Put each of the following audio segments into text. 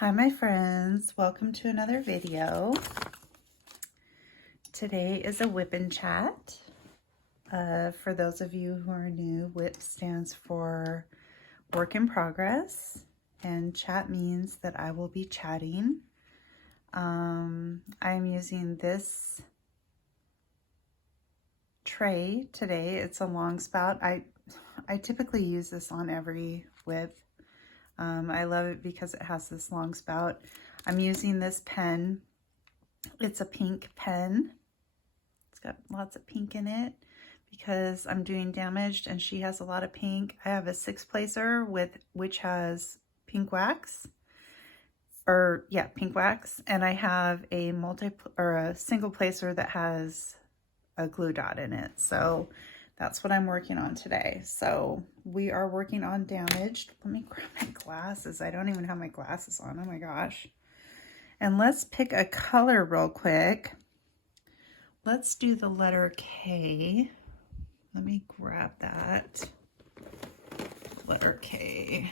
Hi my friends, welcome to another video. Today is a WIP and Chat. For those of you who are new, WIP stands for work in progress and chat means that I will be chatting. I'm using this tray today. It's a long spout. I typically use this on every WIP. I love it because it has this long spout. I'm using this pen. It's a pink pen. It's got lots of pink in it because I'm doing damaged and she has a lot of pink. I have a 6-placer which has pink wax. Pink wax. And I have a single placer that has a glue dot in it. So that's what I'm working on today. So we are working on damaged. Let me grab my glasses. I don't even have my glasses on. Oh my gosh. And let's pick a color real quick. Let's do the letter K. Let me grab that. Letter K.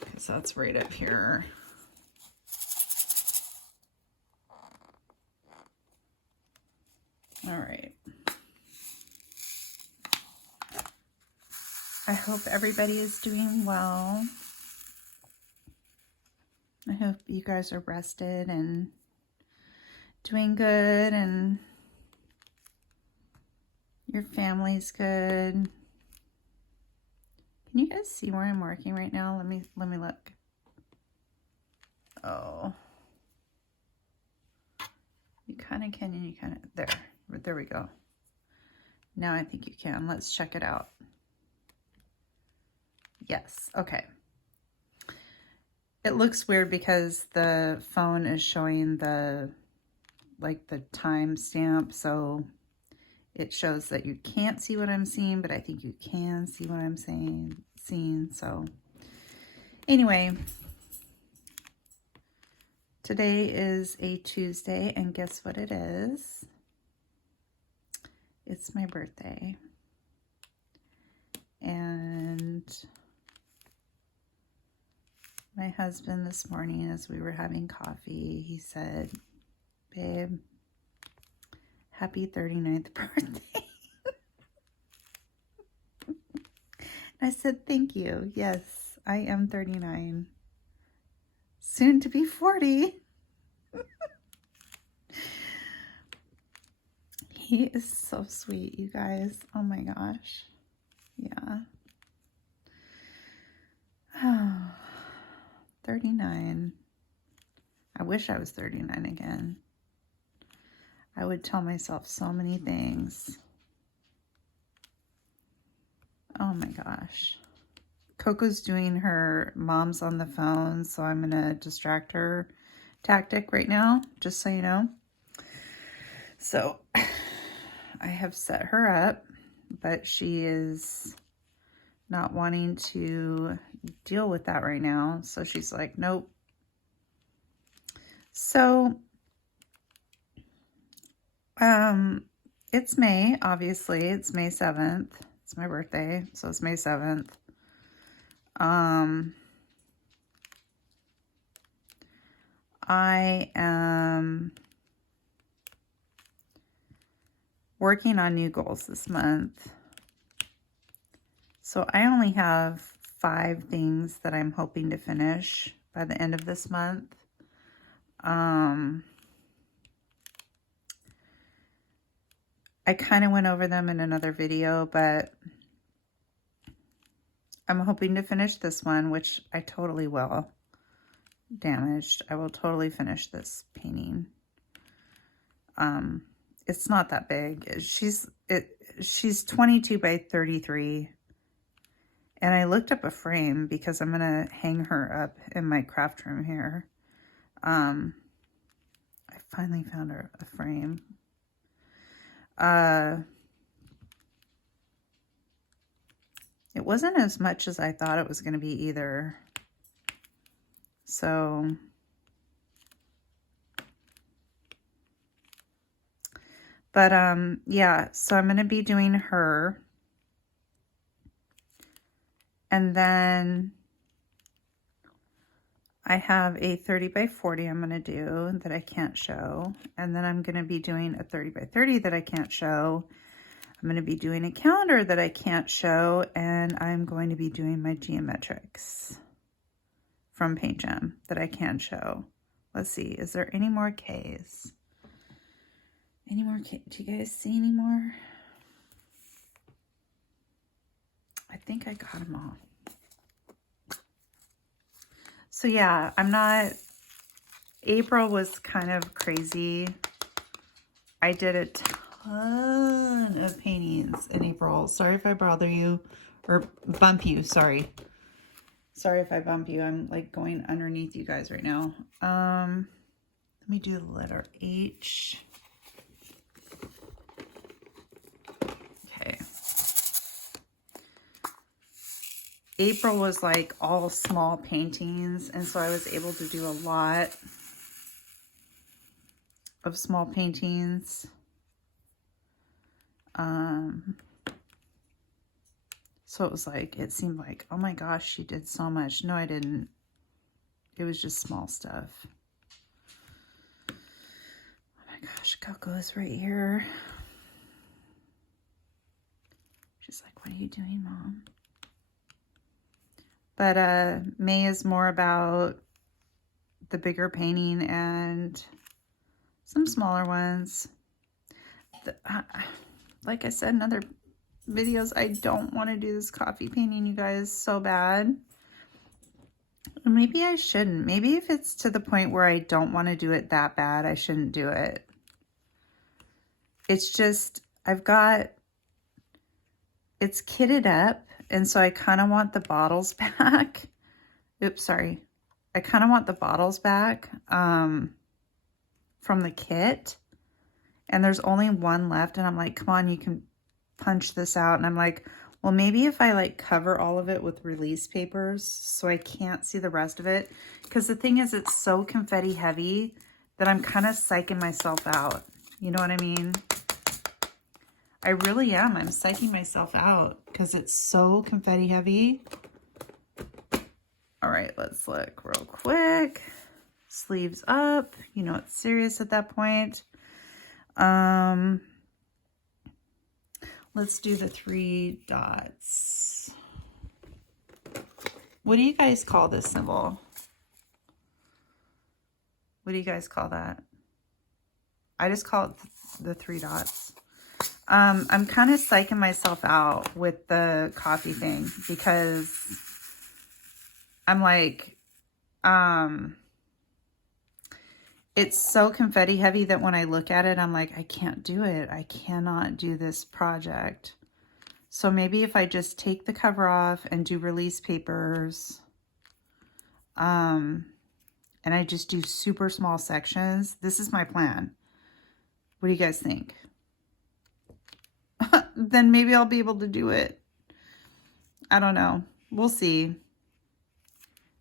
Because that's right up here. All right. I hope everybody is doing well. I hope you guys are rested and doing good and your family's good. Can you guys see where I'm working right now? Let me look. Oh. You kind of can and you kind of, there we go. Now I think you can. Let's check it out. Yes, okay. It looks weird because the phone is showing the time stamp, so it shows that you can't see what I'm seeing, but I think you can see what I'm seeing. So anyway, today is a Tuesday, and guess what it is? It's my birthday. And my husband this morning, as we were having coffee, he said, babe, happy 39th birthday. I said, thank you. Yes, I am 39. Soon to be 40. He is so sweet, you guys. Oh my gosh. Yeah. Oh, 39. I wish I was 39 again. I would tell myself so many things. Oh my gosh. Coco's doing her mom's on the phone, so I'm going to distract her tactic right now, just so you know. So I have set her up, but she is not wanting to deal with that right now. So she's like, nope. So it's May, obviously. It's May 7th. It's my birthday, so it's May 7th. I am working on new goals this month. So I only have 5 things that I'm hoping to finish by the end of this month. I kind of went over them in another video, but I'm hoping to finish this one, which I totally will. Damaged. I will totally finish this painting. It's not that big. She's 22 by 33. And I looked up a frame because I'm going to hang her up in my craft room here. I finally found a frame. It wasn't as much as I thought it was going to be either. So but yeah, so I'm going to be doing her. And then I have a 30 by 40 I'm going to do that I can't show. And then I'm going to be doing a 30 by 30 that I can't show. I'm going to be doing a calendar that I can't show. And I'm going to be doing my geometrics from Paint Gem that I can show. Let's see, is there any more Ks? Any more K? Do you guys see any more? I think I got them all. So yeah, April was kind of crazy. I did a ton of paintings in April. Sorry if I bother you or bump you, sorry. Sorry if I bump you. I'm like going underneath you guys right now. Let me do the letter H. Okay. April was like all small paintings, and so I was able to do a lot of small paintings. So it was like, it seemed like, oh my gosh, she did so much. No, I didn't. It was just small stuff. Oh my gosh, Coco is right here. She's like, what are you doing, Mom? But May is more about the bigger painting and some smaller ones. Like I said in other videos, I don't want to do this coffee painting, you guys, so bad. Maybe I shouldn't. Maybe if it's to the point where I don't want to do it that bad, I shouldn't do it. It's just, it's kitted up, and so I kind of want the bottles back. Oops, sorry. I kind of want the bottles back from the kit. And there's only one left, and I'm like, come on, you can punch this out. And I'm like, well, maybe if I like cover all of it with release papers so I can't see the rest of it. Because the thing is, it's so confetti heavy that I'm kind of psyching myself out. You know what I mean? I really am. I'm psyching myself out because it's so confetti heavy. All right, let's look real quick. Sleeves up. You know it's serious at that point. Let's do the 3 dots. What do you guys call this symbol? What do you guys call that? I just call it the 3 dots. I'm kind of psyching myself out with the coffee thing because I'm like, it's so confetti heavy that when I look at it, I'm like, I can't do it. I cannot do this project. So maybe if I just take the cover off and do release papers, and I just do super small sections, this is my plan. What do you guys think? Then maybe I'll be able to do it. I don't know. We'll see.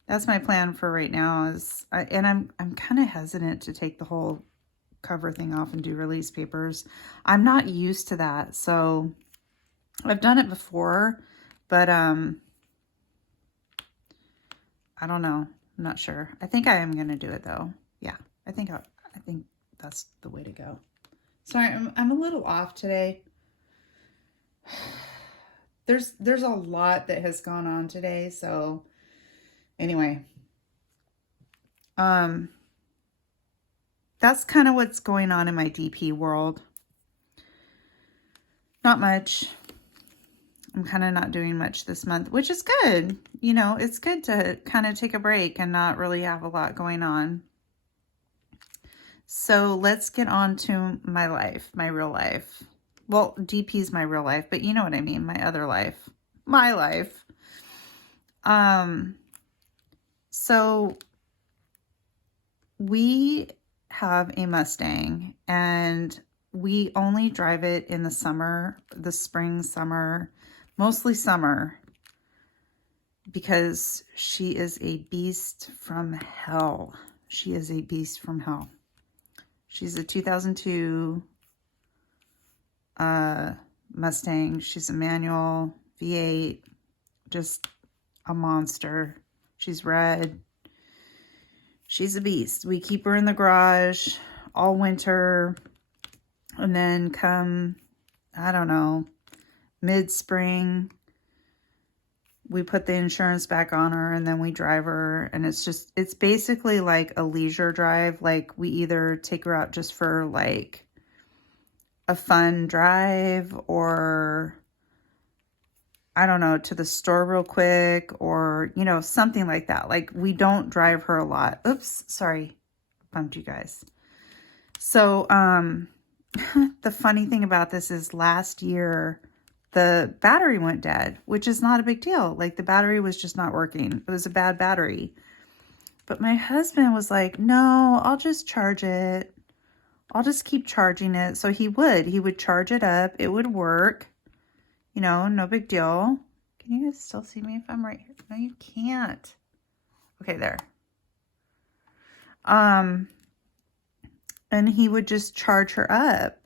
That's my plan for right now. I'm kind of hesitant to take the whole cover thing off and do release papers. I'm not used to that, so I've done it before, but I don't know. I'm not sure. I think I am gonna do it though. Yeah, I think that's the way to go. Sorry, I'm a little off today. There's a lot that has gone on today, so anyway, that's kind of what's going on in my DP world. Not much. I'm kind of not doing much this month, which is good. You know, it's good to kind of take a break and not really have a lot going on. So let's get on to my life, my real life. Well, DP is my real life, but you know what I mean, my other life. My life. So we have a Mustang, and we only drive it in the summer, the spring, summer, mostly summer, because she is a beast from hell. She is a beast from hell. She's a 2002 Mustang. She's a manual V8, just a monster. She's red. She's a beast. We keep her in the garage all winter. And then come, I don't know, mid-spring, we put the insurance back on her and then we drive her. And it's basically like a leisure drive. Like we either take her out just for like a fun drive, or I don't know, to the store real quick, or, you know, something like that. Like we don't drive her a lot. Oops, sorry, bumped you guys. So, the funny thing about this is last year, the battery went dead, which is not a big deal. Like the battery was just not working. It was a bad battery. But my husband was like, no, I'll just charge it. I'll just keep charging it. So he would charge it up. It would work. You know, no big deal. Can you guys still see me if I'm right here? No, you can't. Okay, there. And he would just charge her up.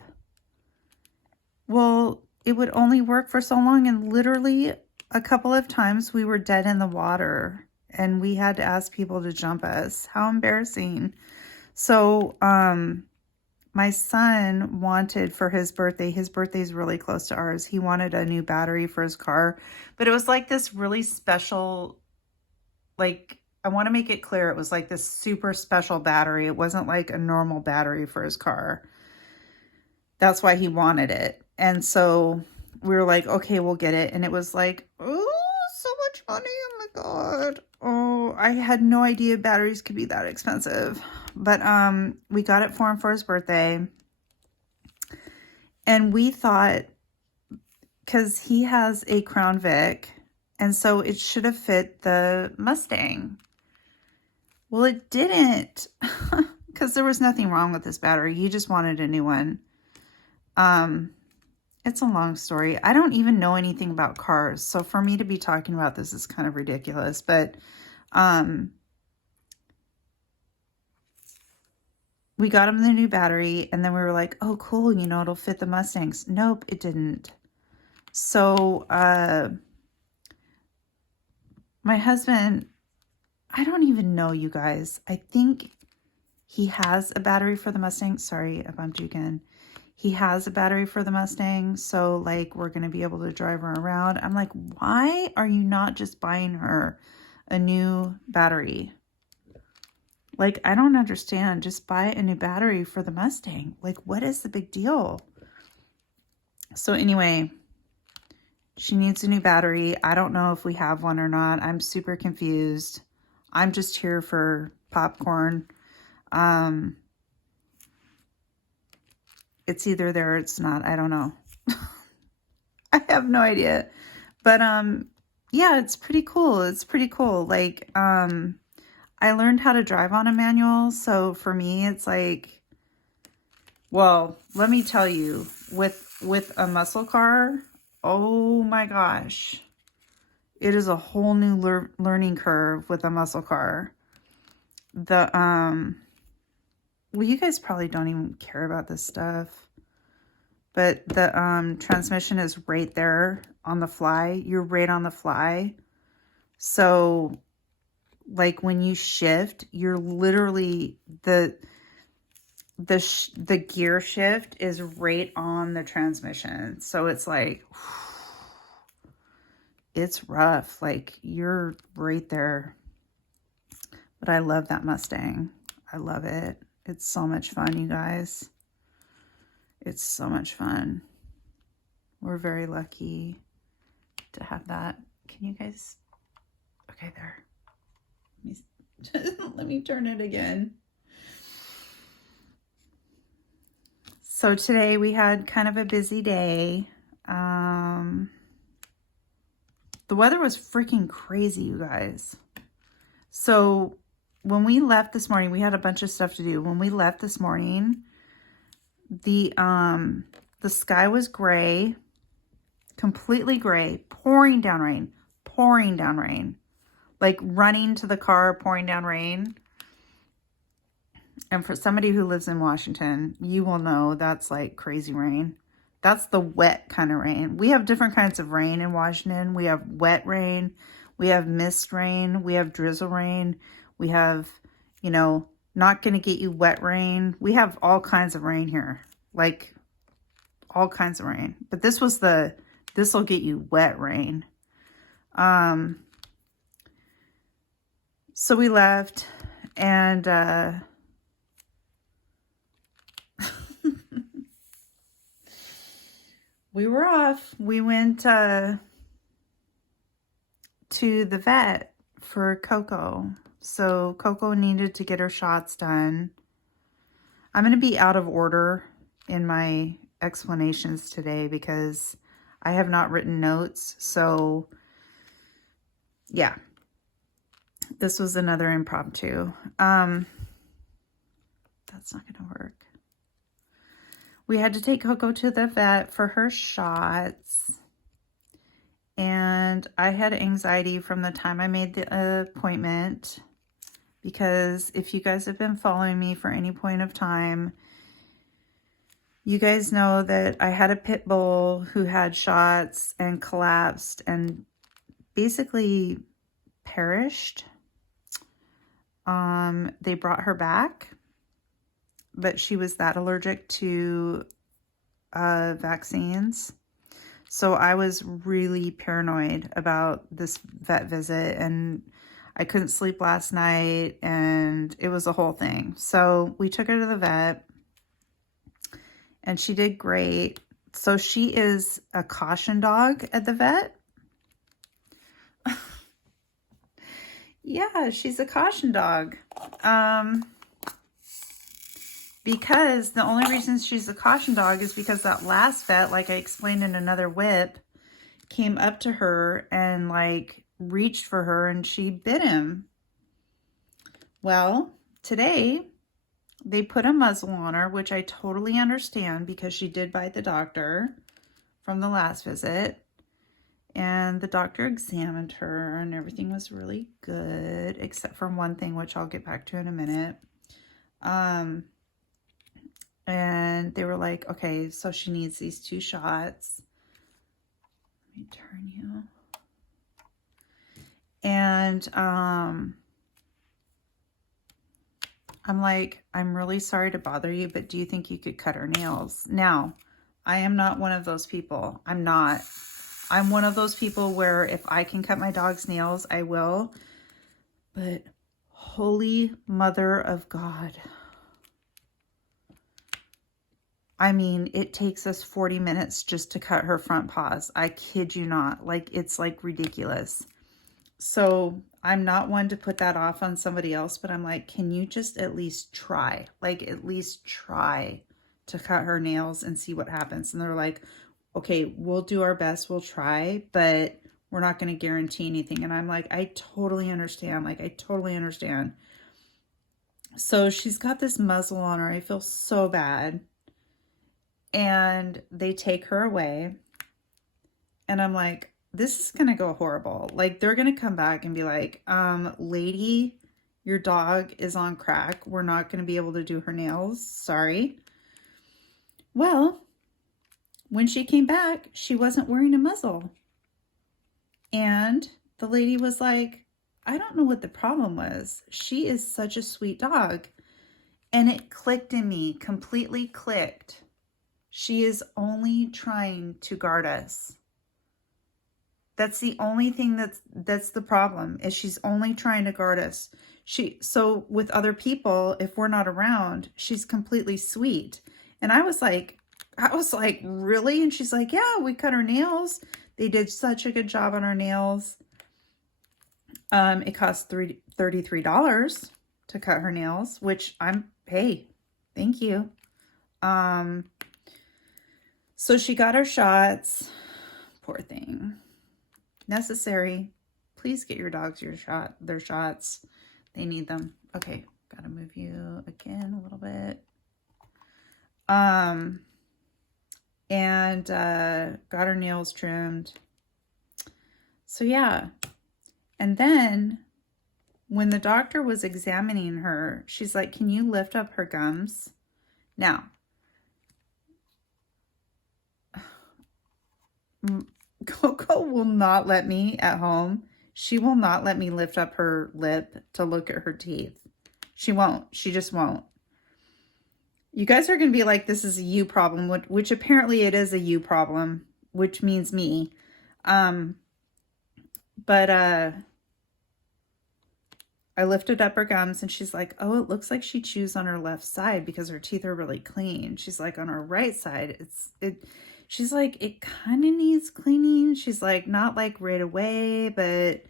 Well, it would only work for so long, and literally a couple of times we were dead in the water and we had to ask people to jump us. How embarrassing. So, my son wanted for his birthday's really close to ours. He wanted a new battery for his car, but it was like this really special, like, I want to make it clear, it was like this super special battery. It wasn't like a normal battery for his car. That's why he wanted it. And so we were like, okay, we'll get it. And it was like, oh, so much money. Oh my God. Oh, I had no idea batteries could be that expensive. But we got it for him for his birthday. And we thought, because he has a Crown Vic, and so it should have fit the Mustang. Well, it didn't, because there was nothing wrong with this battery. He just wanted a new one. It's a long story. I don't even know anything about cars, so for me to be talking about this is kind of ridiculous. But we got him the new battery, and then we were like, oh, cool, you know, it'll fit the Mustangs. Nope, it didn't. So my husband, I don't even know, you guys. I think he has a battery for the Mustang. Sorry, I bumped you again. He has a battery for the Mustang, so like we're going to be able to drive her around. I'm like, why are you not just buying her a new battery? Like, I don't understand. Just buy a new battery for the Mustang. Like, what is the big deal? So anyway, she needs a new battery. I don't know if we have one or not. I'm super confused. I'm just here for popcorn. It's either there or it's not. I don't know. I have no idea. But yeah, it's pretty cool. It's pretty cool. Like I learned how to drive on a manual, so for me it's like, well, let me tell you, with a muscle car, oh my gosh. It is a whole new learning curve with a muscle car. The well, you guys probably don't even care about this stuff, but the transmission is right there on the fly. You're right on the fly. So like when you shift, you're literally, the gear shift is right on the transmission. So it's like, it's rough. Like you're right there. But I love that Mustang. I love it. It's so much fun, you guys. It's so much fun. We're very lucky to have that. Can you guys, okay, there. Let me turn it again. So today we had kind of a busy day. The weather was freaking crazy, you guys. So when we left this morning, we had a bunch of stuff to do. When we left this morning, the sky was gray, completely gray, pouring down rain, like running to the car, pouring down rain. And for somebody who lives in Washington, you will know that's like crazy rain. That's the wet kind of rain. We have different kinds of rain in Washington. We have wet rain. We have mist rain. We have drizzle rain. We have, you know, not going to get you wet rain. We have all kinds of rain here, like all kinds of rain. But this was this will get you wet rain. So we left, and we were off. We went to the vet for Coco. So Coco needed to get her shots done. I'm going to be out of order in my explanations today because I have not written notes. So yeah, this was another impromptu. That's not going to work. We had to take Coco to the vet for her shots. And I had anxiety from the time I made the appointment, because if you guys have been following me for any point of time, you guys know that I had a pit bull who had shots and collapsed and basically perished. They brought her back, but she was that allergic to vaccines. So I was really paranoid about this vet visit, and I couldn't sleep last night, and it was a whole thing. So we took her to the vet, and she did great. So she is a caution dog at the vet. Yeah, she's a caution dog. Because the only reason she's a caution dog is because that last vet, like I explained in another WIP, came up to her and like reached for her and she bit him. Well, today they put a muzzle on her, which I totally understand because she did bite the doctor from the last visit. And the doctor examined her and everything was really good, except for one thing, which I'll get back to in a minute. And they were like, okay, so she needs these 2 shots. Let me turn you. And I'm like, I'm really sorry to bother you, but do you think you could cut her nails? Now, I am not one of those people. I'm not. I'm one of those people where if I can cut my dog's nails, I will. But holy mother of God. I mean, it takes us 40 minutes just to cut her front paws. I kid you not. Like, it's like ridiculous. So I'm not one to put that off on somebody else, but I'm like, can you just at least try? Like, at least try to cut her nails and see what happens. And they're like, okay, we'll do our best. We'll try, but we're not going to guarantee anything. And I'm like, I totally understand. Like, I totally understand. So she's got this muzzle on her. I feel so bad. And they take her away. And I'm like, this is going to go horrible. Like, they're going to come back and be like, lady, your dog is on crack. We're not going to be able to do her nails. Sorry. Well, when she came back, she wasn't wearing a muzzle. And the lady was like, I don't know what the problem was. She is such a sweet dog. And it clicked in me, completely clicked. She is only trying to guard us. That's the only thing that's the problem, is she's only trying to guard us. So with other people, if we're not around, she's completely sweet. And I was like, really? And she's like, yeah, we cut her nails. They did such a good job on her nails. It cost $33 to cut her nails, which hey, thank you. So she got her shots. Poor thing. Necessary. Please get your dogs their shots. They need them. Okay, gotta move you again a little bit. And got her nails trimmed. So yeah. And then when the doctor was examining her, she's like, can you lift up her gums? Now, Coco will not let me at home. She will not let me lift up her lip to look at her teeth. She won't. She just won't. You guys are going to be like, this is a you problem, which apparently it is a you problem, which means me. But I lifted up her gums and she's like, oh, it looks like she chews on her left side because her teeth are really clean. She's like, on her right side, she's like, it kind of needs cleaning. She's like, not like right away, but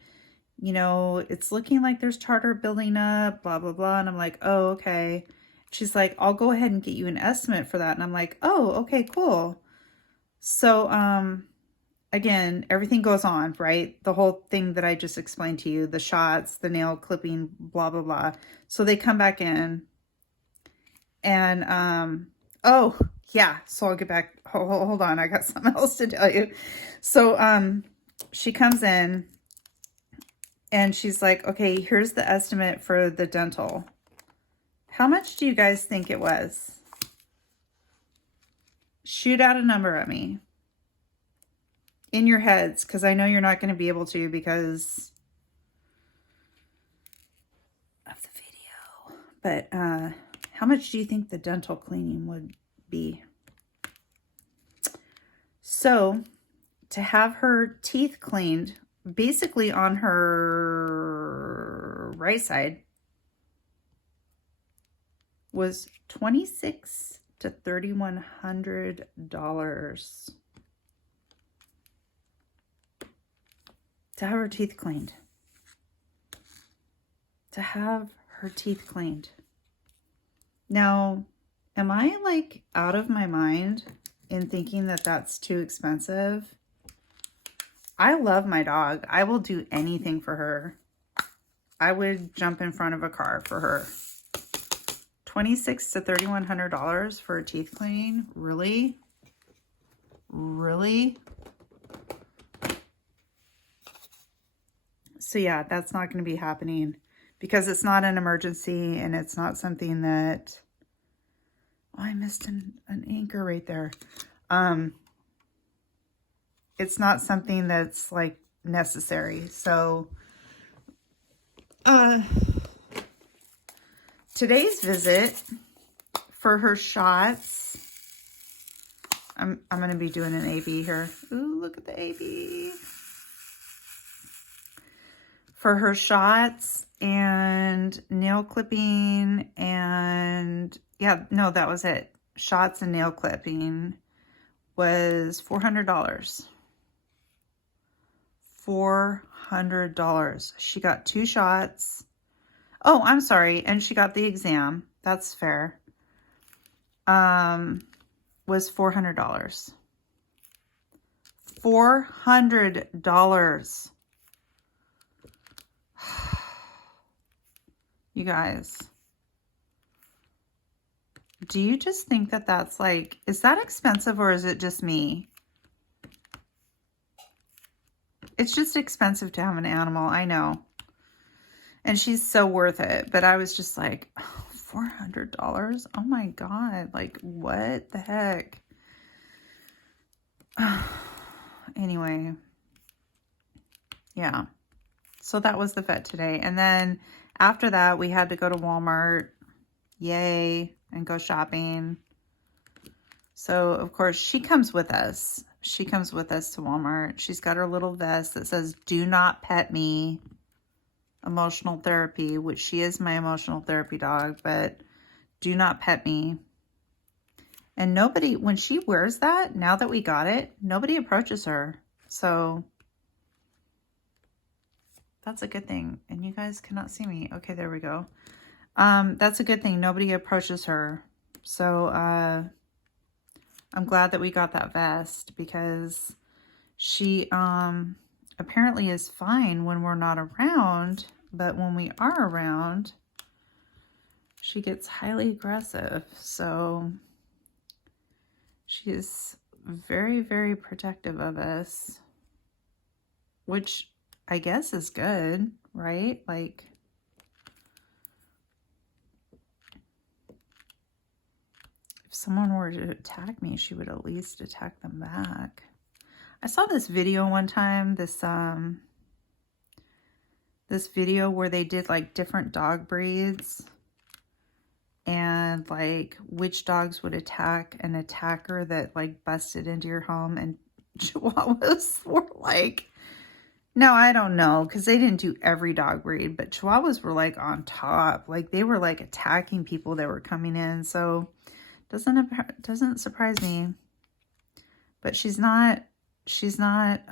you know, it's looking like there's tartar building up, blah, blah, blah. And I'm like, oh, okay. She's like, I'll go ahead and get you an estimate for that. And I'm like, oh, okay, cool. So, again, everything goes on, right? The whole thing that I just explained to you, the shots, the nail clipping, blah, blah, blah. So they come back in and, oh yeah. So I'll get back. Hold on. I got something else to tell you. So, she comes in and she's like, okay, here's the estimate for the dental. How much do you guys think it was? Shoot out a number at me. In your heads, because I know you're not going to be able to because of the video. But how much do you think the dental cleaning would be? So, to have her teeth cleaned, basically on her right side, was $2,600 to $3,100 to have her teeth cleaned. To have her teeth cleaned. Now, am I like out of my mind in thinking that that's too expensive? I love my dog. I will do anything for her. I would jump in front of a car for her. $2,600 to $3,100 for a teeth cleaning? Really? Really? So yeah, that's not going to be happening because it's not an emergency and it's not something that, oh, I missed an anchor right there. It's not something that's like necessary. So, today's visit for her shots, I'm going to be doing an AB here. Ooh, look at the AB. For her shots and nail clipping and, yeah, no, that was it. Shots and nail clipping was $400. $400. She got 2 shots. Oh, I'm sorry. And she got the exam. That's fair. Was $400. $400. You guys, do you just think that that's like, is that expensive or is it just me? It's just expensive to have an animal, I know. And she's so worth it. But I was just like, oh, $400? Oh my God. Like, what the heck? Anyway. Yeah. So that was the vet today. And then after that, we had to go to Walmart. Yay. And go shopping. So, of course, she comes with us. She comes with us to Walmart. She's got her little vest that says, do not pet me. Emotional therapy, which she is my emotional therapy dog, but do not pet me. And nobody, when she wears that, now that we got it, nobody approaches her. So that's a good thing. And you guys cannot see me. Okay, there we go. That's a good thing. Nobody approaches her. So I'm glad that we got that vest because she apparently is fine when we're not around, but when we are around, she gets highly aggressive. So she is very, very protective of us, which I guess is good, right? Like, if someone were to attack me, she would at least attack them back. I saw this video one time, this video where they did like different dog breeds. ¬ and like which dogs would attack an attacker that like busted into your home, and Chihuahuas were like, no, I don't know, because they didn't do every dog breed, but Chihuahuas were like on top. Like they were like attacking people that were coming in. So doesn't surprise me. But she's not she's not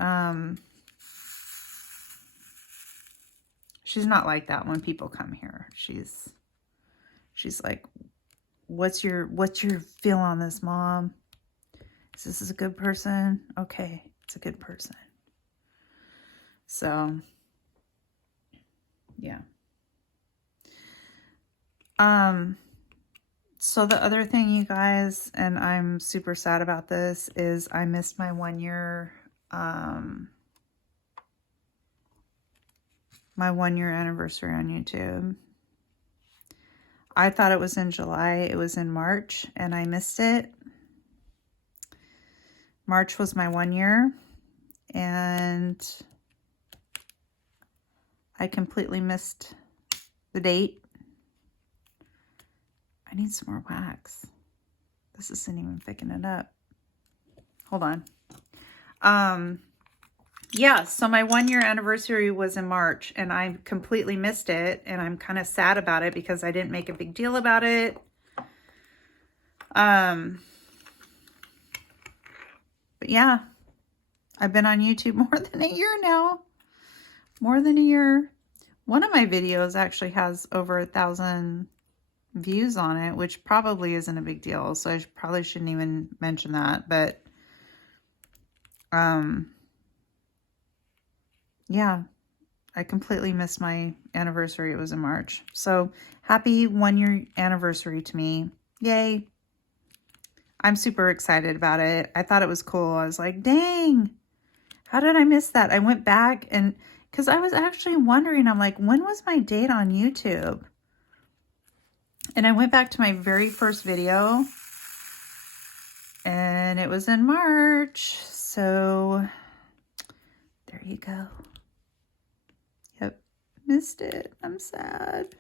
like that when people come here. She's like, what's your feel on this, Mom? Is this a good person? Okay, it's a good person. So yeah. So the other thing, you guys, and I'm super sad about this, is I missed my 1 year my 1 year anniversary on YouTube. I thought it was in July. It was in March, and I missed it. March was my 1 year, and I completely missed the date. I need some more wax. This isn't even picking it up. Hold on. Yeah, so my 1 year anniversary was in March, and I completely missed it, and I'm kind of sad about it because I didn't make a big deal about it. But yeah, I've been on YouTube more than a year now. More than a year. One of my videos actually has over 1,000 views on it, which probably isn't a big deal, so I probably shouldn't even mention that. But yeah, I completely missed my anniversary. It was in March. So happy 1 year anniversary to me. Yay. I'm super excited about it. I thought it was cool. I was like, dang, how did I miss that? I went back, and because I was actually wondering, I'm like, when was my date on YouTube? And I went back to my very first video, and it was in March. So there you go. Yep, missed it. I'm sad.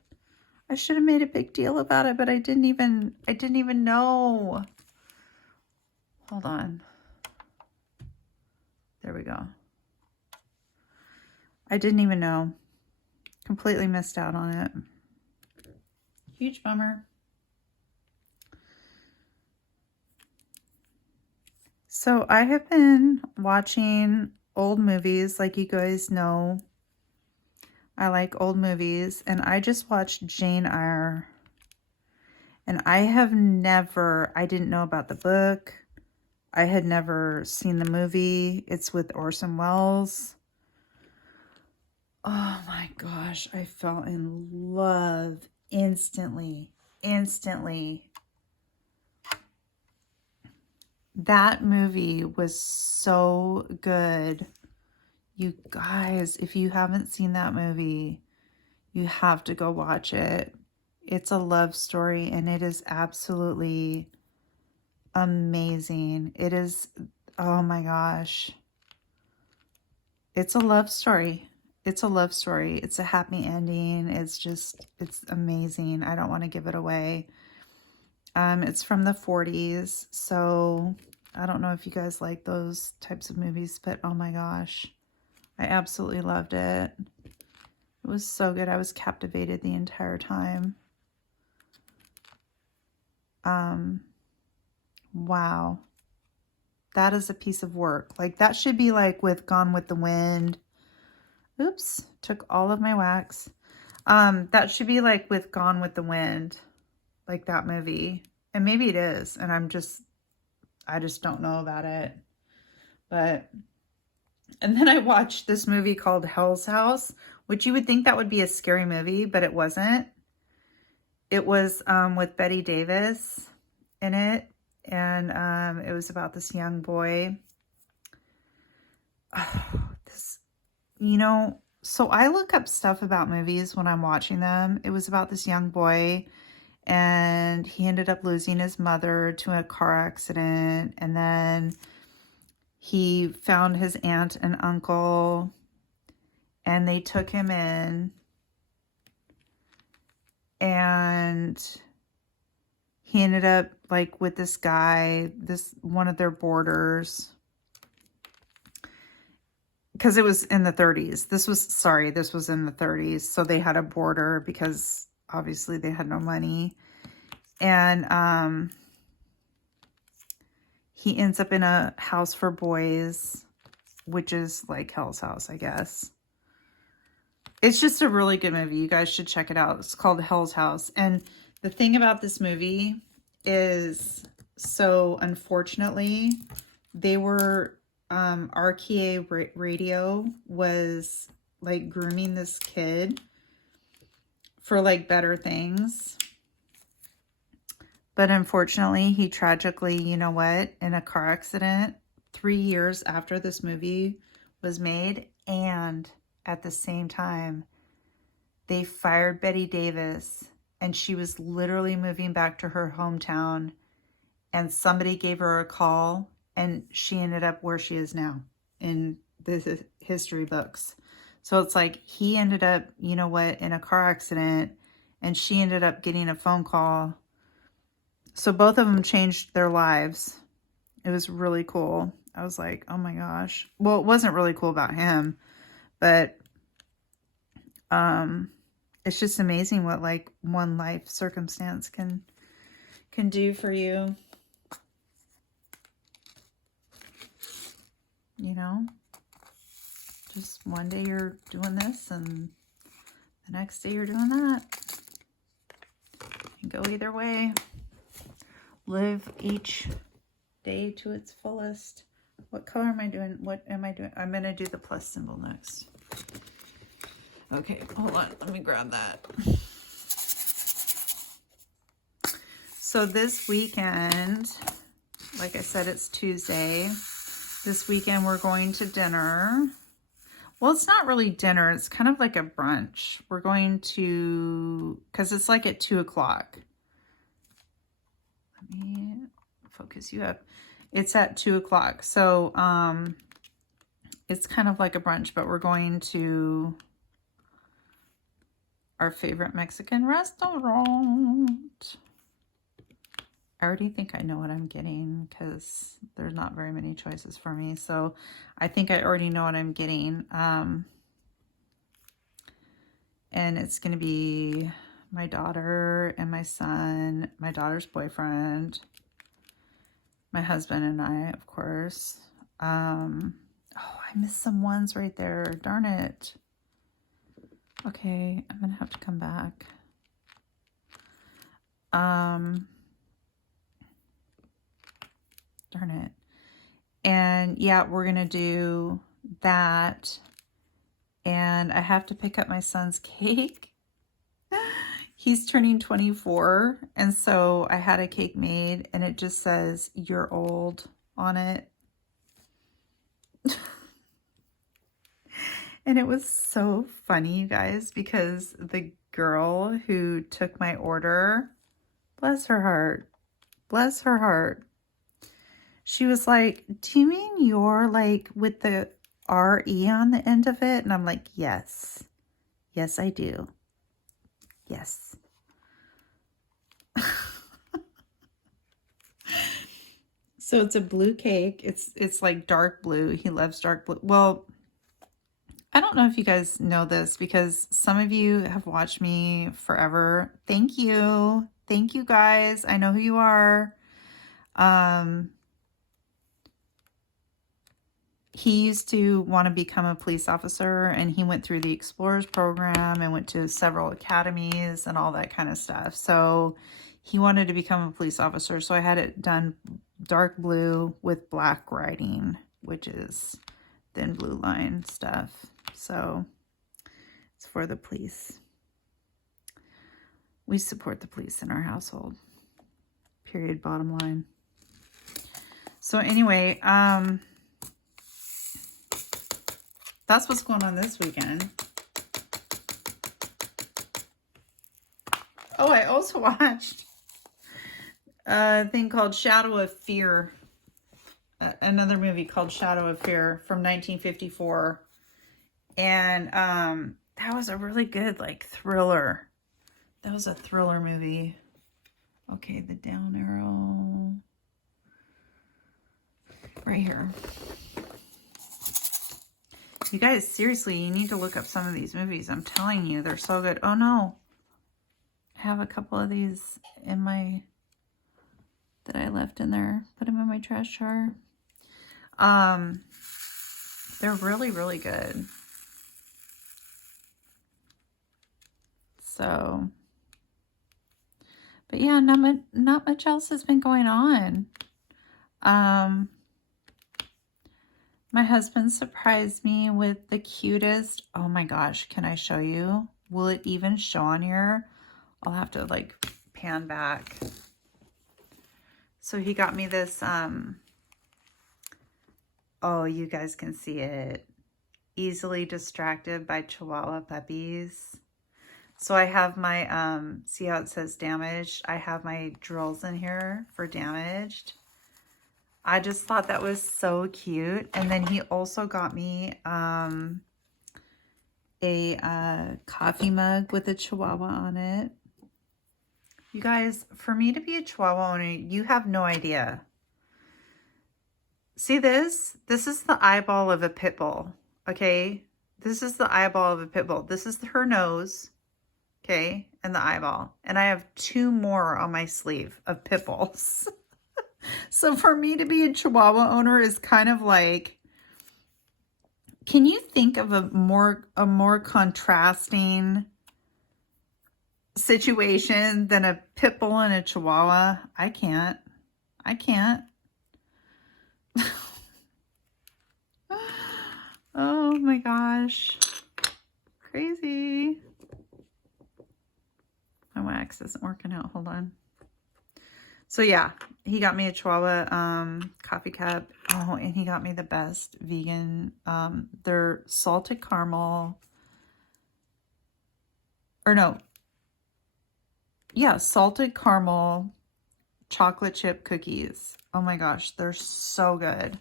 I should have made a big deal about it, but I didn't even know. Hold on. There we go. I didn't even know. Completely missed out on it. Huge bummer. So I have been watching old movies, like you guys know. I like old movies, and I just watched Jane Eyre. And I didn't know about the book. I had never seen the movie. It's with Orson Welles. Oh my gosh, I fell in love instantly. That movie was so good. You guys, if you haven't seen that movie, you have to go watch it. It's a love story, and it is absolutely amazing. It is, oh my gosh. It's a love story. It's a love story. It's a happy ending. It's amazing. I don't want to give it away. It's from the 40s, so I don't know if you guys like those types of movies, but oh my gosh, I absolutely loved it. It was so good. I was captivated the entire time. Wow. That is a piece of work. Like, that should be like with Gone with the Wind. Oops, took all of my wax. That should be like with Gone with the Wind, like that movie. And maybe it is, and I just don't know about it. But, and then I watched this movie called Hell's House, which you would think that would be a scary movie, but it wasn't. It was with Betty Davis in it, and it was about this young boy. So I look up stuff about movies when I'm watching them. It was about this young boy, and he ended up losing his mother to a car accident, and then he found his aunt and uncle, and they took him in, and he ended up like with this guy, one of their boarders, because it was in the 30s. This was in the 30s. So they had a boarder because obviously they had no money. And he ends up in a house for boys, which is like Hell's House, I guess. It's just a really good movie. You guys should check it out. It's called Hell's House. And the thing about this movie is, so unfortunately, they were, RKA Radio was like grooming this kid for like better things. But unfortunately, he tragically, you know what, in a car accident 3 years after this movie was made, and at the same time, they fired Betty Davis, and she was literally moving back to her hometown, and somebody gave her a call, and she ended up where she is now in the history books. So it's like he ended up, you know what, in a car accident, and she ended up getting a phone call. So both of them changed their lives. It was really cool. I was like, oh my gosh. Well, it wasn't really cool about him, but it's just amazing what like one life circumstance can do for you. You know, just one day you're doing this and the next day you're doing that. You can go either way. Live each day to its fullest. What color am I doing? What am I doing? I'm going to do the plus symbol next. Okay, hold on. Let me grab that. So this weekend, like I said, it's Tuesday. This weekend we're going to dinner. Well, it's not really dinner. It's kind of like a brunch. We're going to, because it's like at 2 o'clock. Let me focus you up. It's at 2 o'clock. So it's kind of like a brunch, but we're going to our favorite Mexican restaurant. I already think I know what I'm getting because there's not very many choices for me. So I think I already know what I'm getting. And it's going to be my daughter and my son, my daughter's boyfriend, my husband and I, of course. Oh, I missed some ones right there. Darn it. Okay, I'm going to have to come back. Darn it. And yeah, we're going to do that. And I have to pick up my son's cake. He's turning 24. And so I had a cake made and it just says, "You're old" on it. And it was so funny, you guys, because the girl who took my order, bless her heart, she was like, "Do you mean you're like with the R-E on the end of it?" And I'm like, yes, I do. Yes. So it's a blue cake. It's like dark blue. He loves dark blue. Well, I don't know if you guys know this because some of you have watched me forever. Thank you. Thank you guys. I know who you are. He used to want to become a police officer and he went through the Explorers program and went to several academies and all that kind of stuff. So he wanted to become a police officer. So I had it done dark blue with black writing, which is thin blue line stuff. So it's for the police. We support the police in our household. Period, bottom line. So anyway, that's what's going on this weekend. Oh, I also watched a thing called Shadow of Fear. Another movie called Shadow of Fear from 1954. And that was a really good, like, thriller. That was a thriller movie. Okay, the down arrow right here. You guys, seriously, you need to look up some of these movies. I'm telling you, they're so good. Oh no, I have a couple of these in my, that I left in there. Put them in my trash jar. They're really, really good. So, but yeah, not much else has been going on. My husband surprised me with the cutest. Oh my gosh, can I show you? Will it even show on here? I'll have to like pan back. So he got me this, oh, you guys can see it. Easily distracted by Chihuahua puppies. So I have my, see how it says damaged? I have my drills in here for damaged. I just thought that was so cute. And then he also got me a coffee mug with a Chihuahua on it. You guys, for me to be a Chihuahua owner, you have no idea. See this? This is the eyeball of a pit bull, okay? This is the eyeball of a pit bull. This is her nose, okay, and the eyeball. And I have 2 more on my sleeve of pit bulls. So for me to be a Chihuahua owner is kind of like, can you think of a more contrasting situation than a pit bull and a Chihuahua? I can't. Oh my gosh. Crazy. My wax isn't working out. Hold on. So yeah, he got me a Chihuahua coffee cup. Oh, and he got me the best vegan. They're salted caramel. Or no. Yeah, salted caramel chocolate chip cookies. Oh my gosh, they're so good.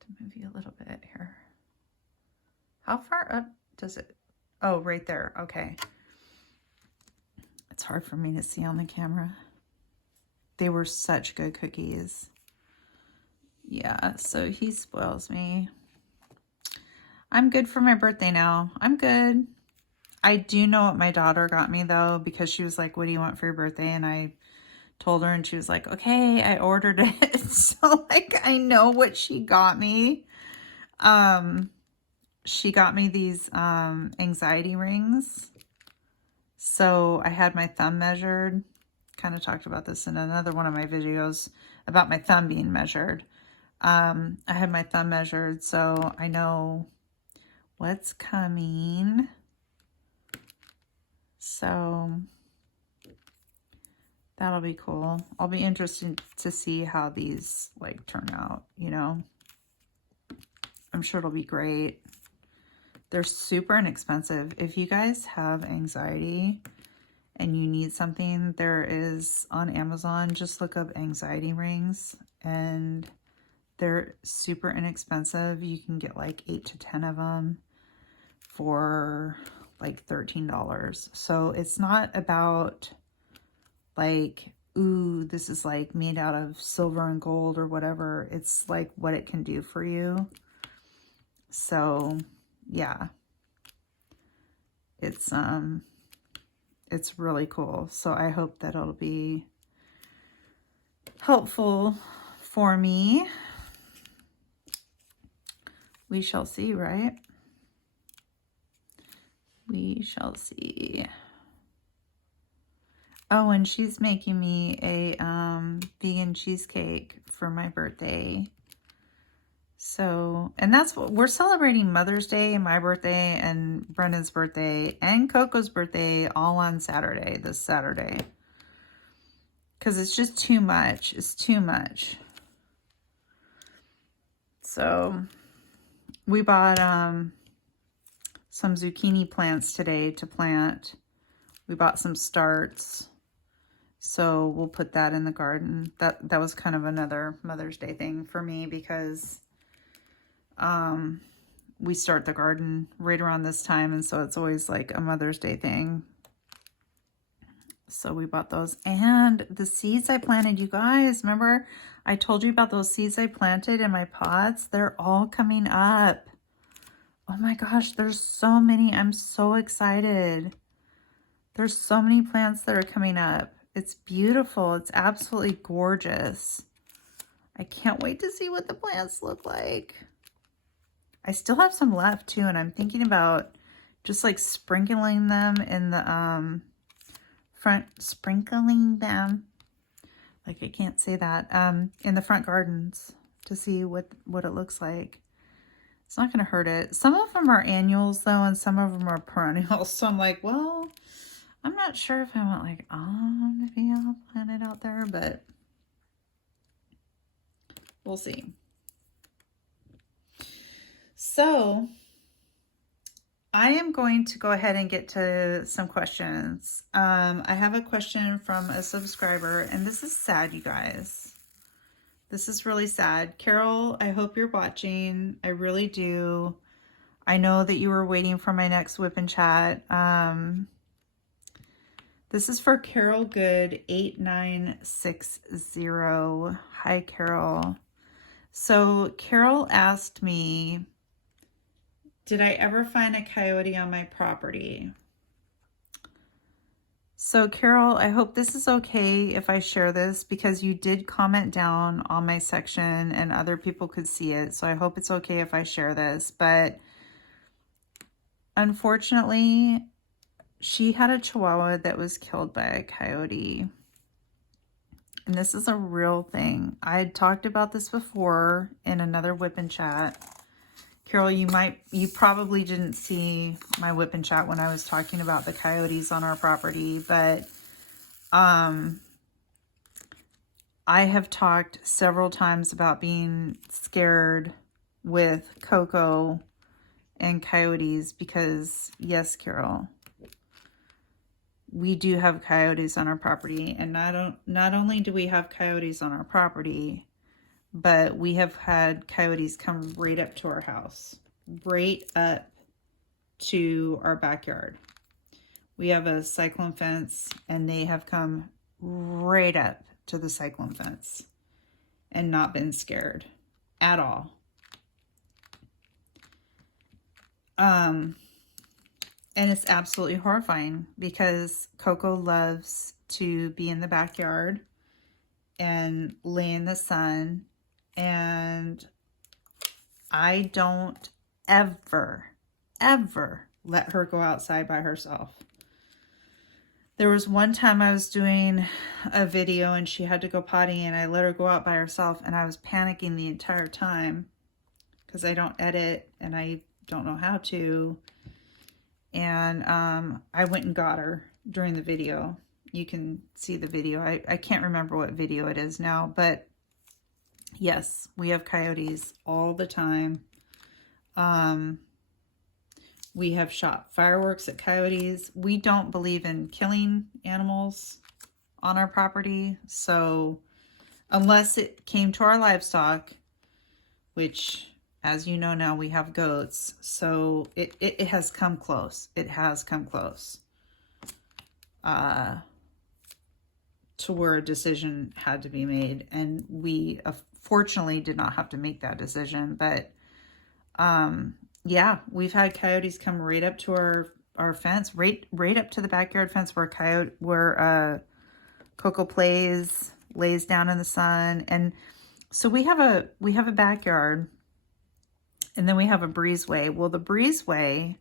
To move you a little bit here. How far up does it? Oh, right there. Okay. It's hard for me to see on the camera. They were such good cookies. Yeah, so he spoils me. I'm good for my birthday now. I'm good. I do know what my daughter got me though, because she was like, what do you want for your birthday? And I told her and she was like, okay, I ordered it. So like, I know what she got me. She got me these anxiety rings. So I had my thumb measured. Kind of talked about this in another one of my videos about my thumb being measured. I had my thumb measured, so I know what's coming. So that'll be cool. I'll be interested to see how these like turn out, you know. I'm sure it'll be great. They're super inexpensive. If you guys have anxiety and you need something, there is on Amazon, just look up anxiety rings and they're super inexpensive. You can get like 8 to 10 of them for like $13. So it's not about like, ooh, this is like made out of silver and gold or whatever. It's like what it can do for you. So yeah, it's really cool. So I hope that it'll be helpful for me. We shall see, right? We shall see. Oh, and she's making me a vegan cheesecake for my birthday. So, and that's what we're celebrating Mother's Day, my birthday, and Brendan's birthday, and Coco's birthday all on Saturday, this Saturday. Because it's just too much. It's too much. So, we bought some zucchini plants today to plant. We bought some starts. So we'll put that in the garden. That was kind of another Mother's Day thing for me because we start the garden right around this time, and so it's always like a Mother's Day thing. So we bought those. And the seeds I planted, you guys, remember I told you about those seeds I planted in my pots? They're all coming up. Oh my gosh, there's so many. I'm so excited. There's so many plants that are coming up. It's beautiful. It's absolutely gorgeous. I can't wait to see what the plants look like. I still have some left too, and I'm thinking about just like sprinkling them in the sprinkling them, like I can't say that, in the front gardens to see what it looks like. It's not going to hurt it. Some of them are annuals though, and some of them are perennials. So I'm like, well, I'm not sure if I want like to be all planted out there, but we'll see. So I am going to go ahead and get to some questions. I have a question from a subscriber, and this is sad, you guys. This is really sad. Carol, I hope you're watching. I really do. I know that you were waiting for my next WIP and Chat. This is for Carol Good 8960. Hi, Carol. So Carol asked me, did I ever find a coyote on my property? So Carol, I hope this is okay if I share this, because you did comment down on my section and other people could see it. So I hope it's okay if I share this, but unfortunately, she had a Chihuahua that was killed by a coyote. And this is a real thing. I had talked about this before in another WIP and Chat. Carol, you probably didn't see my WIP and Chat when I was talking about the coyotes on our property, but I have talked several times about being scared with Coco and coyotes because, yes, Carol, we do have coyotes on our property, and not only do we have coyotes on our property, but we have had coyotes come right up to our house, right up to our backyard. We have a cyclone fence, and they have come right up to the cyclone fence and not been scared at all. And it's absolutely horrifying because Coco loves to be in the backyard and lay in the sun. And I don't ever let her go outside by herself. There was one time I was doing a video and she had to go potty, and I let her go out by herself, and I was panicking the entire time because I don't edit and I don't know how to. And I went and got her during the video. You can see the video. I can't remember what video it is now, but yes, we have coyotes all the time. We have shot fireworks at coyotes. We don't believe in killing animals on our property. So unless it came to our livestock, which, as you know now, we have goats. So it has come close. It has come close to where a decision had to be made. And we fortunately did not have to make that decision. But yeah, we've had coyotes come right up to our fence, right up to the backyard fence where Coco lays down in the sun. And so we have a backyard, and then we have a breezeway. Well, the breezeway,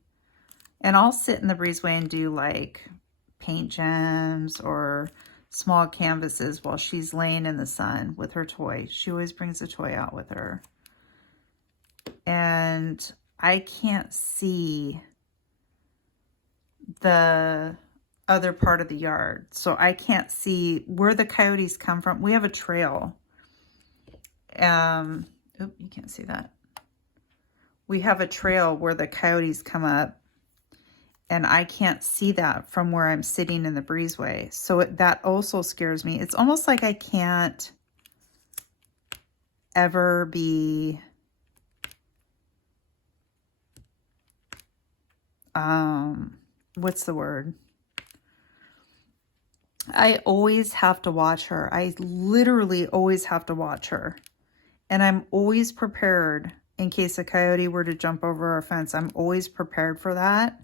and I'll sit in the breezeway and do like paint gems or small canvases while she's laying in the sun with her toy. She always brings a toy out with her. And I can't see the other part of the yard. So I can't see where the coyotes come from. We have a trail. You can't see that. We have a trail where the coyotes come up, and I can't see that from where I'm sitting in the breezeway. So that also scares me. It's almost like I can't ever be what's the word? I always have to watch her. I literally always have to watch her. And I'm always prepared in case a coyote were to jump over our fence. I'm always prepared for that.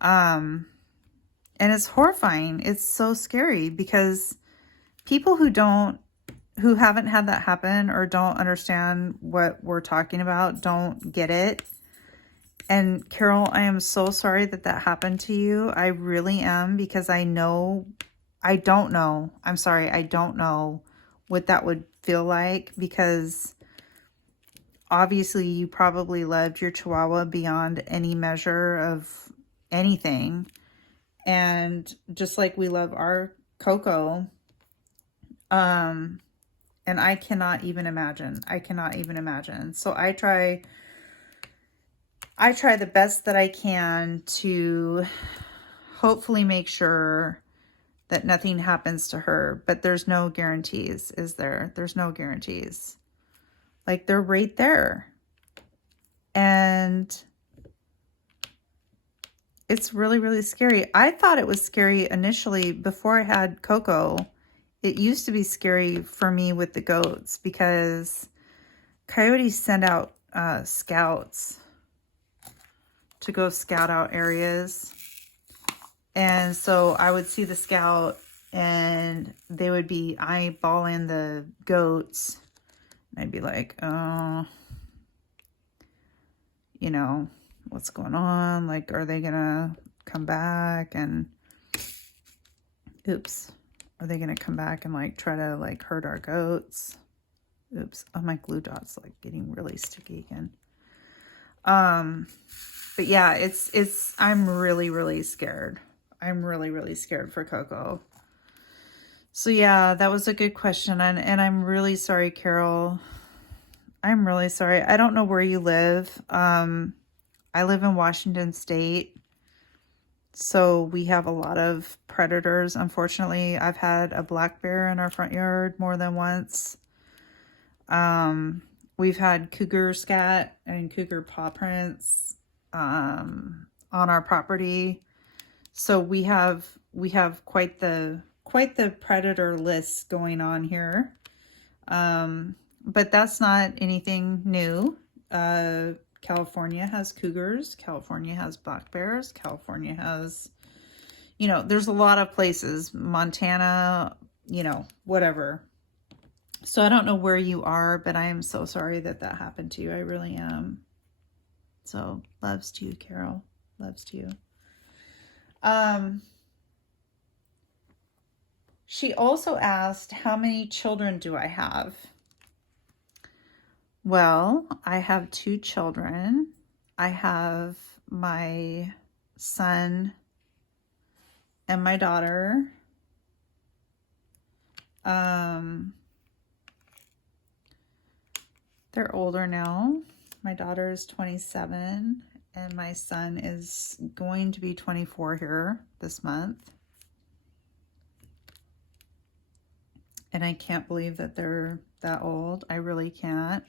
And it's horrifying. It's so scary because people who haven't had that happen or don't understand what we're talking about don't get it. And Carol, I am so sorry that that happened to you. I really am, because I don't know what that would feel like, because obviously you probably loved your Chihuahua beyond any measure of anything. And just like we love our Coco, and I cannot even imagine. So I try the best that I can to hopefully make sure that nothing happens to her, but there's no guarantees, is there? There's no guarantees. Like, they're right there. And it's really, really scary. I thought it was scary initially before I had Coco. It used to be scary for me with the goats because coyotes send out scouts to go scout out areas. And so I would see the scout and they would be eyeballing the goats. And I'd be like, oh, you know, what's going on? Like, are they gonna come back? And oops, are they gonna come back and like try to like hurt our goats? Oops, oh, my glue dot's like getting really sticky again. But yeah, I'm really, really scared. I'm really, really scared for Coco. So yeah, that was a good question. And I'm really sorry, Carol. I'm really sorry. I don't know where you live. I live in Washington State. So we have a lot of predators. Unfortunately, I've had a black bear in our front yard more than once. We've had cougar scat and cougar paw prints on our property. So we have quite the predator list going on here. But that's not anything new. California has cougars. California has black bears. California has, there's a lot of places. Montana, whatever. So I don't know where you are, but I am so sorry that that happened to you. I really am. So loves to you, Carol. Loves to you. She also asked, how many children do I have? Well, I have 2 children. I have my son and my daughter. They're older now. My daughter is 27 and my son is going to be 24 here this month. And I can't believe that they're that old. I really can't.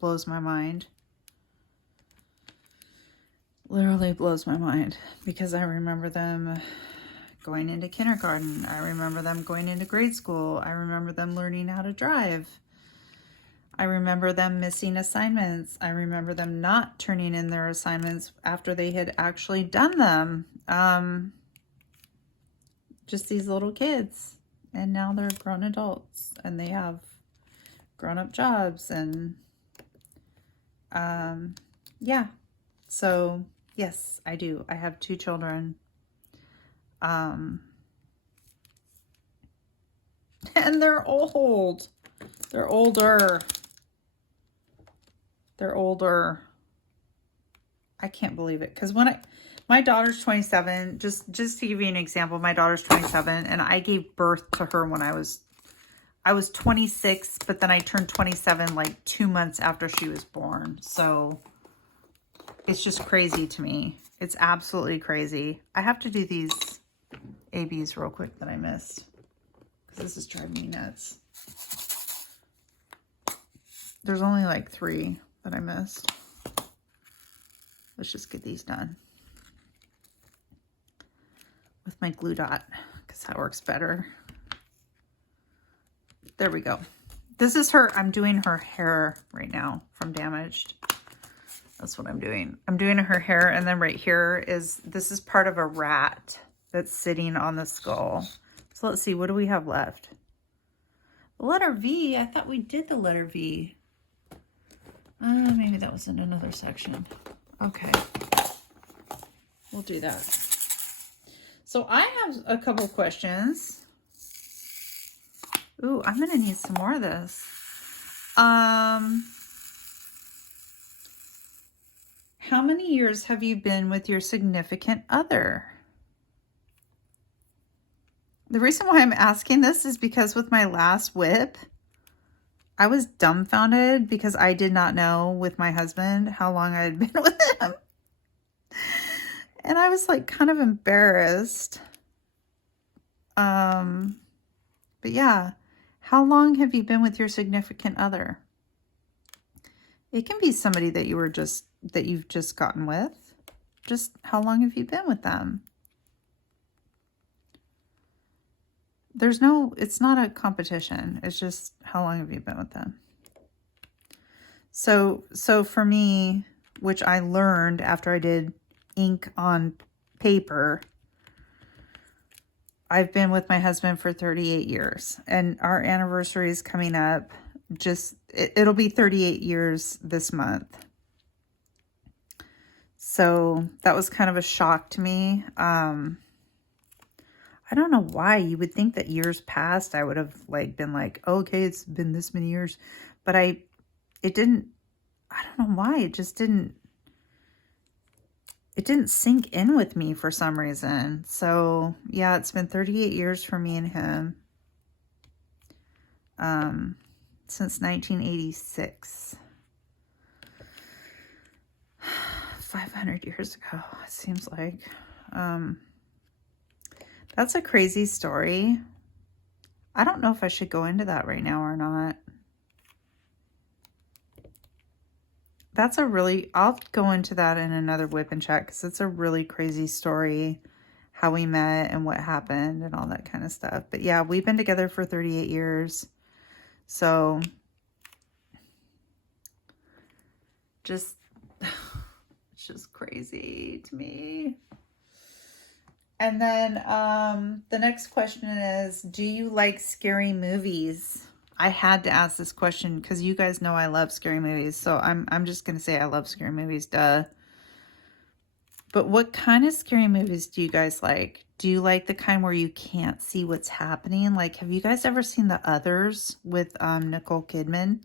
Blows my mind. Literally blows my mind, because I remember them going into kindergarten. I remember them going into grade school. I remember them learning how to drive. I remember them missing assignments. I remember them not turning in their assignments after they had actually done them. Just these little kids. And now they're grown adults and they have grown-up jobs. And yeah. So yes, I do. I have 2 children. And they're old. They're older. They're older. I can't believe it. Because my daughter's 27, just to give you an example, my daughter's 27 and I gave birth to her when I was 26, but then I turned 27 like 2 months after she was born. So it's just crazy to me. It's absolutely crazy. I have to do these ABs real quick that I missed, because this is driving me nuts. There's only like 3 that I missed. Let's just get these done. with my glue dot because that works better. There we go. This is her, I'm doing her hair right now from Damaged. That's what I'm doing. I'm doing her hair, and then right here is, this is part of a rat that's sitting on the skull. So let's see, what do we have left? The letter V, I thought we did the letter V. Maybe that was in another section. Okay, we'll do that. So I have a couple questions. Ooh, I'm gonna need some more of this. How many years have you been with your significant other? The reason why I'm asking this is because with my last WIP, I was dumbfounded because I did not know with my husband how long I had been with him. And I was like kind of embarrassed. But yeah, how long have you been with your significant other? It can be somebody that you've just gotten with. Just how long have you been with them? There's no, it's not a competition. It's just how long have you been with them? So for me, which I learned after I did ink on paper, I've been with my husband for 38 years, and our anniversary is coming up. It'll be 38 years this month. So that was kind of a shock to me. I don't know why. You would think that years past I would have been like, oh, okay, it's been this many years, but it didn't. I don't know why. It didn't sink in with me for some reason. So yeah, it's been 38 years for me and him. Since 1986. 500 years ago, it seems like. That's a crazy story. I don't know if I should go into that right now or not. I'll go into that in another WIP and Chat because it's a really crazy story, how we met and what happened and all that kind of stuff. But yeah, we've been together for 38 years. So it's just crazy to me. And then the next question is, do you like scary movies? I had to ask this question because you guys know I love scary movies. So I'm just going to say I love scary movies, duh. But what kind of scary movies do you guys like? Do you like the kind where you can't see what's happening? Like, have you guys ever seen The Others with Nicole Kidman?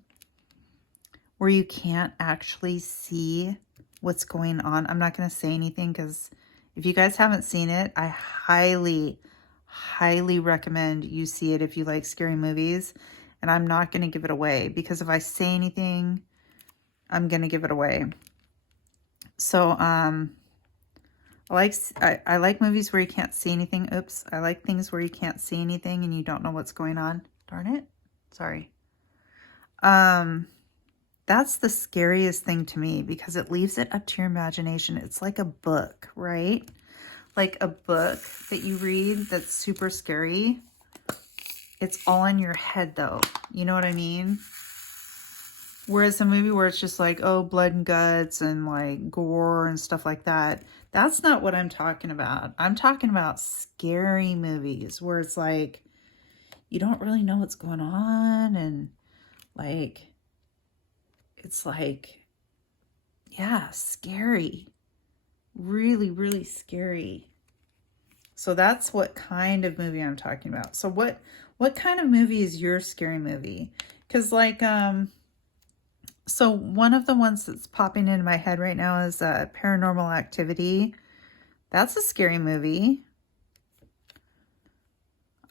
Where you can't actually see what's going on. I'm not going to say anything because if you guys haven't seen it, I highly, highly recommend you see it if you like scary movies. And I'm not going to give it away because if I say anything, I'm going to give it away. So, I like movies where you can't see anything. Oops. I like things where you can't see anything and you don't know what's going on. Darn it. Sorry. That's the scariest thing to me because it leaves it up to your imagination. It's like a book, right? Like a book that you read that's super scary. It's all in your head though. You know what I mean? Whereas a movie where it's just like, oh, blood and guts and like gore and stuff like that. That's not what I'm talking about. I'm talking about scary movies where it's like, you don't really know what's going on. And like, it's like, yeah, scary. Really, really scary. So that's what kind of movie I'm talking about. So what kind of movie is your scary movie? Because like, so one of the ones that's popping into my head right now is Paranormal Activity. That's a scary movie.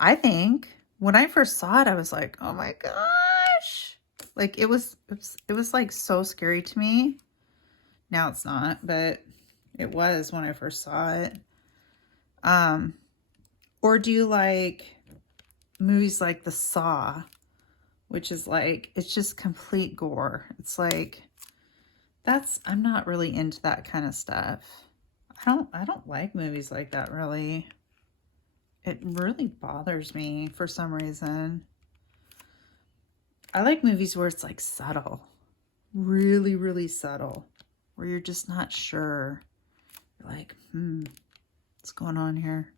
I think when I first saw it, I was like, oh my gosh. Like it was like so scary to me. Now it's not, but it was when I first saw it. Or do you like movies like The Saw, which is like, it's just complete gore. It's like, I'm not really into that kind of stuff. I don't like movies like that really. it really bothers me for some reason. I like movies where it's like subtle, really, really subtle, where you're just not sure. You're like, what's going on here?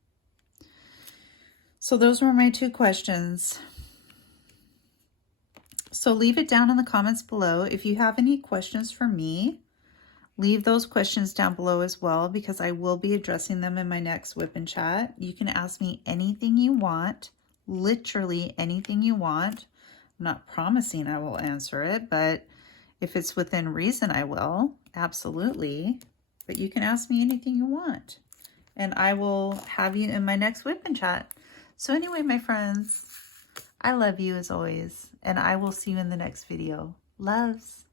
So those were my 2 questions. So leave it down in the comments below. If you have any questions for me, leave those questions down below as well, because I will be addressing them in my next WIP and Chat. You can ask me anything you want, literally anything you want. I'm not promising I will answer it, but if it's within reason, I will, absolutely. But you can ask me anything you want, and I will have you in my next WIP and Chat. So anyway, my friends, I love you as always, and I will see you in the next video. Loves.